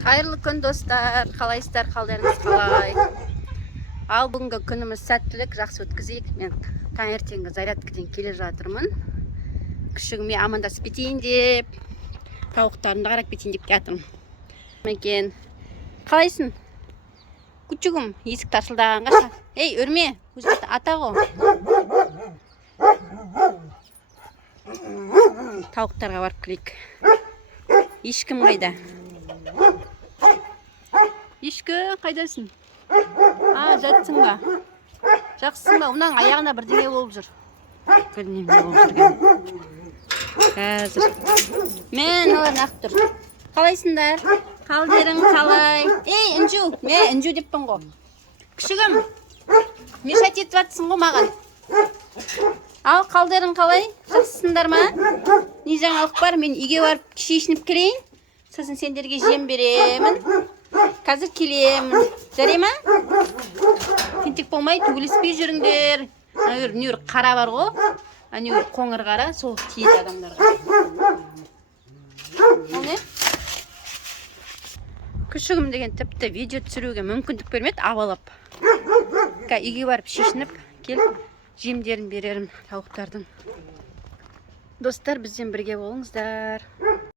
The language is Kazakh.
Қайырлы күн достар, қалайсыздар, қалдарыңыз қалай? Ал бүгінгі күніміз сәттілік, жақсы өткізейік. Мен таңертеңгі зарядкіден келе жатырмын. Күшігіме амандасып кетейін деп, тауықтарымды қарап кетейін деп жатырмын. Екен. Қалайсың? Күшігім, есік тарсылдағанға. Ей, өрме, өзі ата ғой. Тауықтарға барып келейік. Ешкім қайда? Ешкі қайдасың? Жатсың ба? Жақсысың ба? Мұның аяғына бірдеңе болып жүр. Білмеймін не болып жүрген. Қазір. Мен олар нақ тұр. Қалайсыңдар? Қалдерің қалай? Ей, інжу! Мен інжу деппін ғой. Күшігім, мешать етіп жатсың ғой маған. Ал, қалдерің қалай? Жақсысыңдар ма? Не жаңалық бар? Мен үйге барып шешініп келейін. Сосын сендерге жем беремін. Қазір келемін. Жарай ма? Тентек болмай, түгіліспей жүріңдер. Нөр қара бар ғой. Нөр қоңыр қара, сол тиеді адамдарға. Ол не? Күшігім деген тіпті видео түсіруге мүмкіндік бермеді, абалап. Үйге барып шешініп келіп, жемдерін берерім тауықтардың. Достар, бізден бірге болыңыздар.